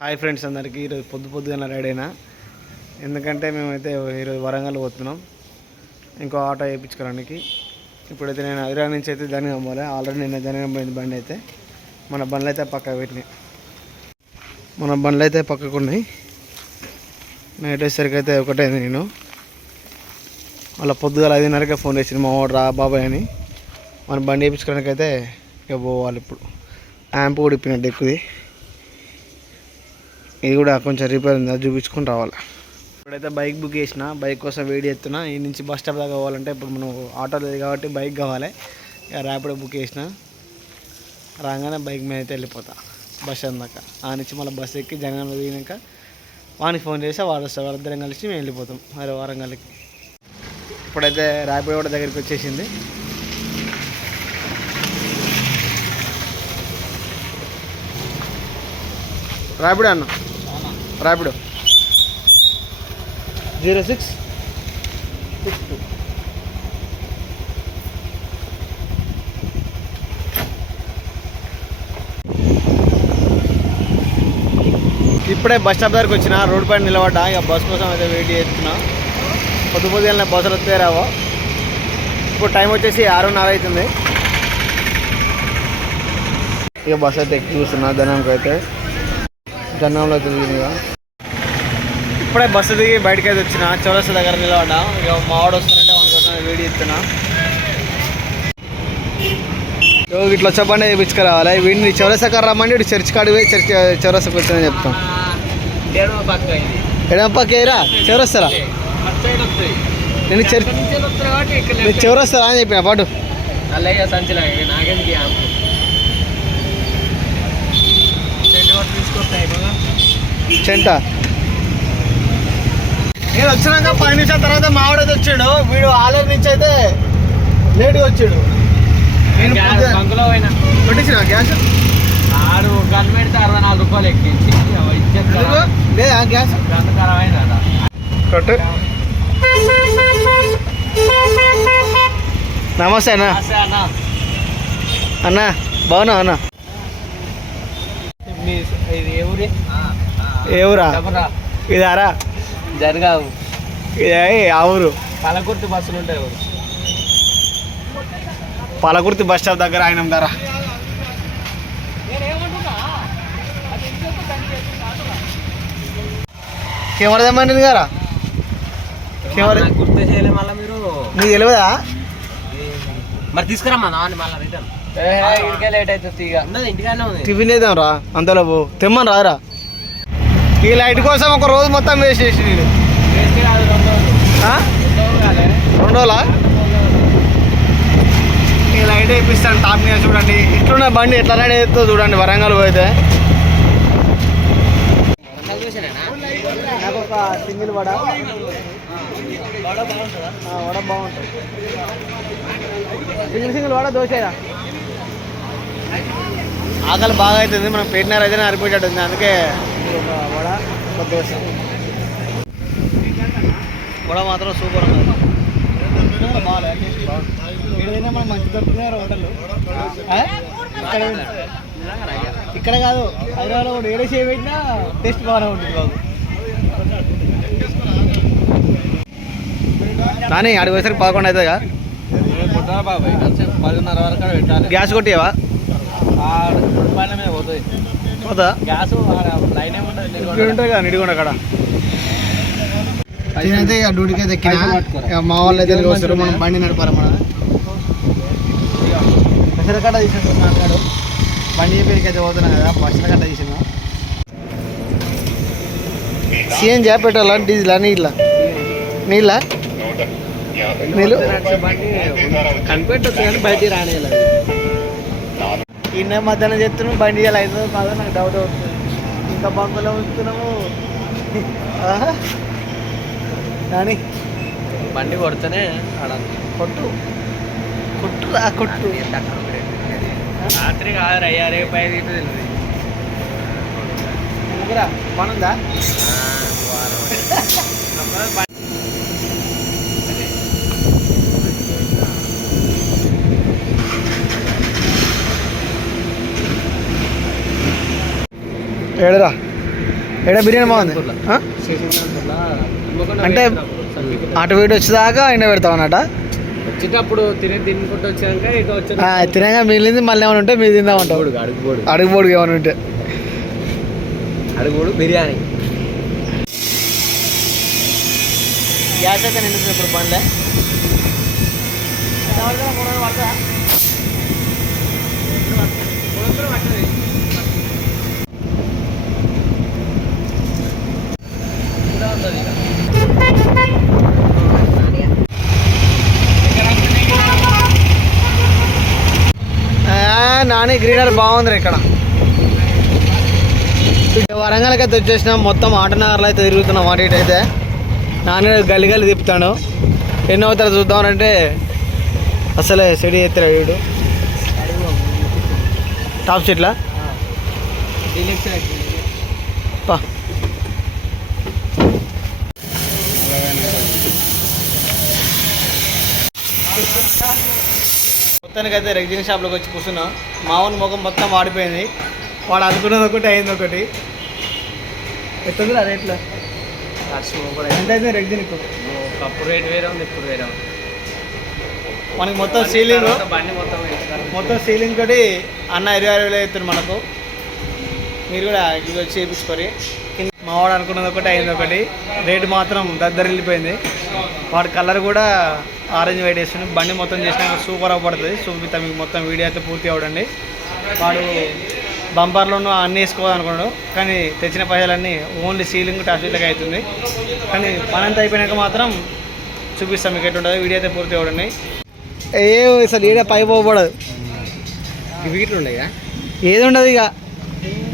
Hi friends అందరికీ. ఈరోజు పొద్దు పొద్దుగా రెడీ అయినా. ఎందుకంటే మేమైతే ఈరోజు వరంగల్ పోతున్నాం. ఇంకో ఆటో వేయించుకోవడానికి. ఇప్పుడైతే నేను హైదరాబాద్ నుంచి అయితే జనగాం పోలే ఆల్రెడీ నిన్న జనగాం పోయింది బండి అయితే. మన బండ్లు అయితే పక్కకు పెట్టినాయి. మన బండ్లు అయితే పక్కకు ఉన్నాయి. నైట్ వచ్చేసరికి అయితే ఒకటే నేను. మళ్ళీ పొద్దుగాల ఐదున్నరకే ఫోన్ చేసింది మా వాడు రా బాబాయ్ అని. మన బండి వేయించుకోవడానికి అయితే ఇక పోవాలి ఇప్పుడు. యాంప్ కూడా ఇప్పినట్టు ఎక్కువది. ఇది కూడా కొంచెం రిపేర్ ఉంది? అది చూపించుకొని రావాలి. ఇప్పుడైతే బైక్ బుక్ చేసిన బైక్ కోసం వెయిట్ చేస్తున్నా. ఈ నుంచి బస్ స్టాప్ దాకా పోవాలంటే ఇప్పుడు మనం ఆటో లేదు కాబట్టి బైక్ కావాలి. ఇక ర్యాపిడో బుక్ చేసిన. రాగానే బైక్ మీద అయితే వెళ్ళిపోతా. బస్ అందాక ఆ నుంచి మళ్ళీ బస్ ఎక్కి జగన్లో దిగినాక వానికి ఫోన్ చేసి వాడు వస్తారు వాళ్ళిద్దరం కలిసి మేము వెళ్ళిపోతాం. మరి వరంగల్కి ఇప్పుడైతే ర్యాపిడో కూడా దగ్గరికి వచ్చేసింది. ర్యాపిడో అన్న. Rapido zero six. Six two ఇప్పుడే బస్ స్టాప్ దగ్గరకు వచ్చిన రోడ్ పైన నిలబడ్డా. ఇక బస్ కోసం అయితే వెయిట్ చేస్తున్నా. పొద్దు పొద్దున్న బస్సులు వస్తే రావో. ఇప్పుడు టైం వచ్చేసి ఆరున్నర అవుతుంది. ఇక బస్ అయితే ఎక్కి చూస్తున్నా జనంకి అయితే. జనంలో అయితే ఇక. ఇప్పుడే బస్సు దిగి బయటకి అయితే వచ్చిన చౌరస్తా దగ్గర నిలబడ్డా. ఇక మా వాడు వస్తానంటే వాని కోసం వేడి ఇస్తున్నా ఇట్లా వచ్చే బండి వేయించుకురావాలి వీడిని చౌరస్తా రమ్మండి ఇటు చర్చ్ కాడికి పోయి చర్చ్ చౌరస్తాకి వచ్చానని చెప్తాం. ఎడమ పక్క పక్కేరా చౌరస్తారా? నేను చర్చ్ నేను చౌరస్తారా అని చెప్పిన పాటు. అల్లయ్య సంచిలా నాకెందుకు ఈ ఆంపు రెండు వరకు తీసుకొస్తాయి కదా చెంట నేను వచ్చినాక పది నిమిషాల తర్వాత మావాడైతే వచ్చాడు. వీడు ఆలర్ నుంచి అయితే లేట్గా వచ్చాడు. నేను బంకులో పోయినా. కొట్టించిన గ్యాస్? ఆడు గన్ పెడితే అరవై నాలుగు రూపాయలు ఎక్కించి? లే ఆ గ్యాస్? గన్ ఖరాబ్ అయింది అదా కొట్టు. నమస్తే అన్న. అన్న. అన్న బాగున్నా అన్న? ఏ ఊరి? ఇదారా? జరగావు. ఊరు. కలకుర్తి బస్సులు ఉంటాయి ఊరు పాలకుర్తి బస్ స్టాప్ దగ్గర ఆయన ధర కెమెరా తెమ్మంటుంది కదా? కెమెరా గుర్తు చేయలే మళ్ళీ మీరు. నీకు తెలియదా? మరి తీసుకురమ్మా నాన్న మళ్ళీ రిటర్న్ లేట్ అవుతుంది ఇక. ఇంటికానే ఉంది. టిఫిన్ చేద్దాం రా అంతలో పో తెమ్మని రారా ఈ లైట్ కోసం ఒక రోజు మొత్తం వేస్ట్ చేసి నేను వేస్తే కాదు రెండు రోజులు. ఆ? రెండు రోజులు కాలే. రెండు రోజులా ఈ లైట్ వేపిస్తాను టాప్ మీద చూడండి ఇట్లున్న బండి ఎట్లా రెడీ అవుతుందో చూడండి వరంగల్ చూసినానా? నాకు ఒక సింగిల్ వడ వడ బాగుంటుంది సింగిల్ సింగిల్ వడ దోశ ఆకలి బాగా అవుతుంది మనం పెట్టినారు అయితే అరిపోయేటట్టు ఉంది అందుకే ఒక వడ ఒక దోశ. వడ మాత్రం సూపర్ ఉంది ఏదైనా మనం మంచి దొరుకుతున్నారు హోటల్ ఇక్కడ ఇక్కడ కాదు హైదరాబాద్లో కూడా ఏడే చేయి పెట్టినా టేస్ట్ బాగానే ఉంటుంది బాబు. నాని ఆడికి పోయేసరికి పదకొండు అవుతుందిగా? పదిన్నర వరకు పెట్టాలి. గ్యాస్ కొట్టివా రెండు పైన మీద పోతుంది పోతా గ్యాస్ లైన్ కదా నిడిగొండ అక్కడ నేనైతే ఇక డ్యూటీకి అయితే ఎక్కిన. మా వాళ్ళు అయితే వస్తారు మనం బండి నడపాలి మన. బస్సుల కట్ట అన్నాడు బండి పేరుకి అయితే పోతున్నా కదా బస్సుల కట్ట తీసిన సీఎన్ పెట్టాలా డీజిల్ నీళ్ళ? నీళ్ళ? నీళ్ళు? బండి కనిపెట్టచ్చు కానీ బయటికి రానియలేదు ఇన్న మధ్యాహ్నం చెప్తున్నాం బండి ఇలా అవుతుందో కాదో నాకు డౌట్ అవుతుంది. ఇంకా బంకులో ఉంచుతున్నాము. కానీ బండి కొడితేనే కొట్టు. కొట్టు రా కొట్టు. రాత్రి కాదు అయ్యా రేపు ఐదు తెలియదు. ఎందుకురా? పనుందా? ఏడరా? ఎక్కడ బిర్యానీ బాగుంది? అంటే అటు వీటి వచ్చేదాకా ఆయన పెడతావు అన్నట వచ్చేటప్పుడు తినే తినుకుంటూ వచ్చాక ఇక వచ్చాక తినగా మిగిలింది మళ్ళీ ఏమైనా ఉంటే మీరు తిందామంటావు అడుగుపోడు అడుగు పొడుగు ఏమైనా ఉంటే. అడుగుపోడు బిర్యానీ. గ్యాస్ అయితే నిండుతుంది ఇప్పుడు బండ్లే. నాని గ్రీనర్ బాగుంది ఇక్కడ. వరంగల్కి అయితే వచ్చేసినాం మొత్తం ఆటనగర్లో అయితే తిరుగుతున్నాం అటు ఇటు అయితే నాన్న గల్లి గల్లి తిప్పుతాను ఎన్నో అవుతారో చూద్దామనంటే అసలే సెడి ఎత్తాడు వీడు. టాప్ సీట్లా? పా. మొత్తానికి అయితే రెగ్జిన్ షాప్లోకి వచ్చి కూర్చున్నాం. మామూలు ముఖం మొత్తం వాడిపోయింది. వాడు అనుకున్నది ఒకటి అయింది ఒకటి. ఎత్తుంది రేట్లో? ఎంత అయితే రెగ్జిన్ ఇప్పుడు రేట్ వేరే ఉంది ఇప్పుడు వేరే ఉంది. మనకి మొత్తం సీలింగ్. బండి మొత్తం. మొత్తం సీలింగ్ తోటి అన్న ఇరవై ఆరు వేలు అవుతుంది మనకు. మీరు కూడా ఇది వచ్చి చేయించుకొని మా వాడు అనుకున్నది ఒకటి అయింది ఒకటి. రేటు మాత్రం దద్దరు వెళ్ళిపోయింది వాడి కలర్ కూడా ఆరెంజ్ వైట్ వేస్తుంది బండి మొత్తం చేసినాక సూపర్ అవ్వబడుతుంది చూపిస్తా మీకు మొత్తం వీడియో అయితే పూర్తి అవ్వడండి. వాడు బంపర్లోనూ అన్నీ వేసుకోవాలనుకున్నాడు కానీ తెచ్చిన పైసలన్నీ ఓన్లీ సీలింగ్ టచ్లకి అవుతుంది. కానీ పనంతా అయిపోయినాక మాత్రం చూపిస్తాం మీకు ఎట్లుంటుందో. వీడియో అయితే పూర్తి అవ్వడండి. ఏ అసలు ఏడే పై పోబడదు. ఇవి గిట్ల ఉన్నాయా ఏది ఉండదు ఇక.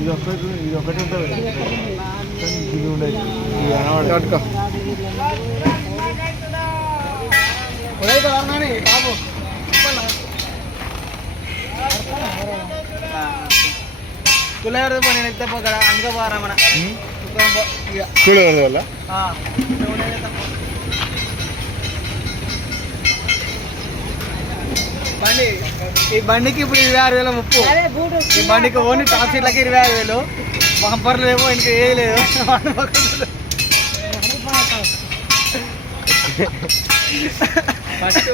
ఇది ఒకటి ఇది ఒకటి ఉంటుంది. వల్ల బండి ఈ బండికి ఇప్పుడు ఇరవై ఆరు వేల ముప్పు. ఈ బండికి ఓన్లీ టాప్ సీట్లకి ఇరవై ఆరు వేలు. బంపర్లు ఏమో ఇంకా ఏ లేదు ఫస్ట్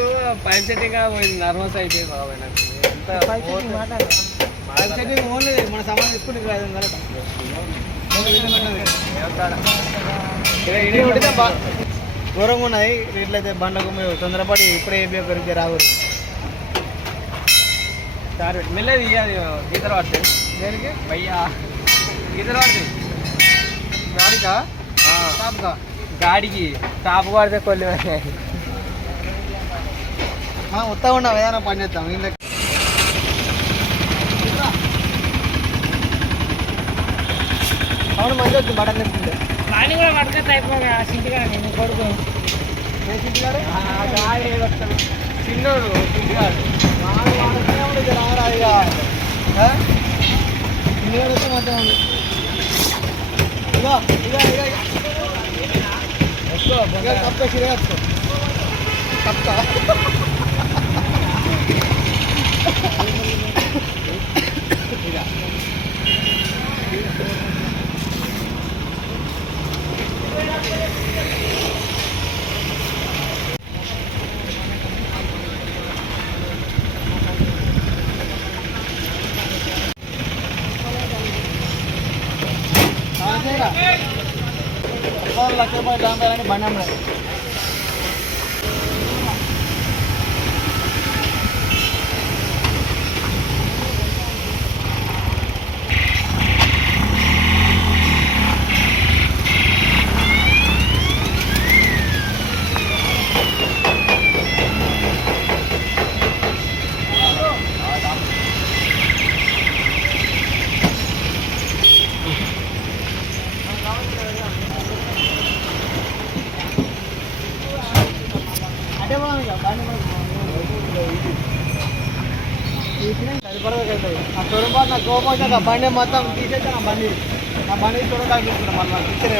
పైప్ సెట్టింగ్ పోయింది. నర్వస్ అయిపోయి బాబాయ్ నాకు. ఎంత సెట్టింగ్ ఓన్లీ మన సామాన్ ఐదు వందలు ఉంటే బా ఘోరంగా ఉన్నాయి. రేట్లు అయితే బండ్లకు మీరు తొందరపడి ఇప్పుడే ఏపీ రాకూడదు. సార్ మెల్లది ఇయ్యాలి గీతలు పడితే. దేనికి? భయ్యా పడుతుంది గాడికా టాప్ పడితే కొల్లి మనం ఉత్తగా ఉన్నాం ఏదైనా పని చేస్తాం ఇంట్లో. అవును మంచిగా వచ్చింది బటన్ చెప్తుంటే వాడిని కూడా పట్టుకొస్తే అయిపోగా సింటిగా నేను కొడుకు? చిన్నోడు సింటిగాడు వాడు వాడుతూనే ఉండు, ఇక రారా ఇక. ఆ? చిన్నగాడు వస్తే మంచిగా ఉంది. ఇగో, ఒకసారి లక్ష రూపాయలు డౌన్ పేమెంట్ బండి అమ్మలేదు. మనం ఇక బండి ఆ నాకు కోపం ఆ బండి మొత్తం తీసేస్తే నా బండి నా బండి చూడడానికి తీసుకున్నాం మళ్ళీ పిక్చర్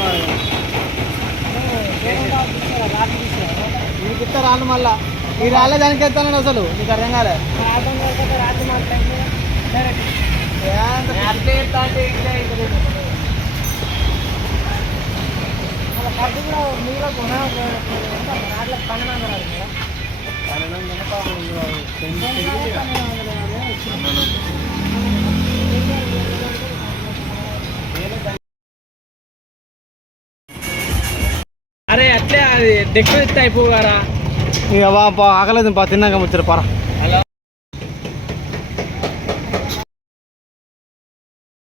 నీకు ఇస్తే రాను మళ్ళా ఈ రాలే దానికి ఎత్తాను అసలు నీకు అర్థం కాలే ఏంత- అరే అట్లే అది డెక్కలు ఎత్తే అయిపోగారా ఇక వా పా ఆకలేదు పా తిన్నాక ముచ్చారు పారా.